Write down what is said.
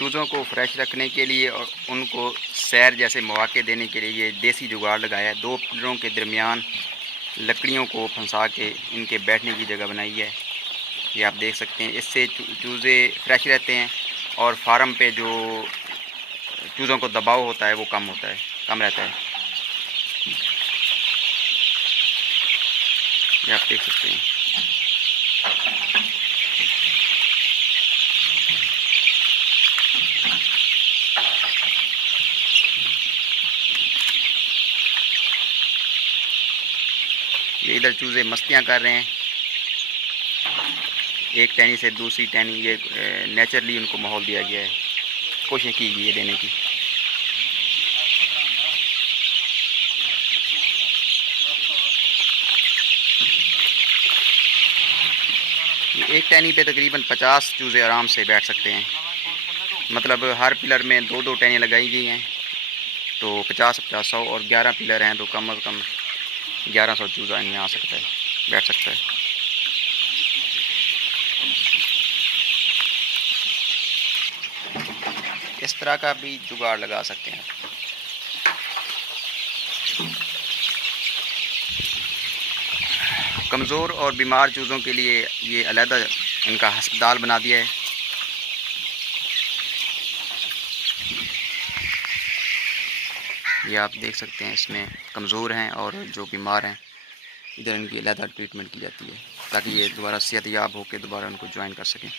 चूज़ों को फ्रेश रखने के लिए और उनको सैर जैसे मौके देने के लिए ये देसी जुगाड़ लगाया है। 2 पिलरों के दरमियान लकड़ियों को फंसा के इनके बैठने की जगह बनाई है। ये आप देख सकते हैं। इससे चूज़े फ्रेश रहते हैं और फार्म पे जो चूज़ों को दबाव होता है वो कम रहता है। ये आप देख सकते हैं। ये इधर चूज़े मस्तियाँ कर रहे हैं, एक टहनी से दूसरी टहनी। ये नेचुरली उनको माहौल दिया गया है, कोशिश की गई है देने की। एक टहनी पे तकरीबन 50 चूज़े आराम से बैठ सकते हैं। मतलब हर पिलर में 2-2 टहनियाँ लगाई गई हैं, तो 50-50 100 और 11 पिलर हैं तो कम से कम 1100 चूज़ा इनमें आ सकता है, बैठ सकता है। इस तरह का भी जुगाड़ लगा सकते हैं। कमज़ोर और बीमार चूज़ों के लिए ये अलहदा इनका अस्पताल बना दिया है। ये आप देख सकते हैं, इसमें कमज़ोर हैं और जो बीमार हैं इधर इनकी अलहदा ट्रीटमेंट की जाती है ताकि ये दोबारा सेहतयाब होकर दोबारा उनको ज्वाइन कर सकें।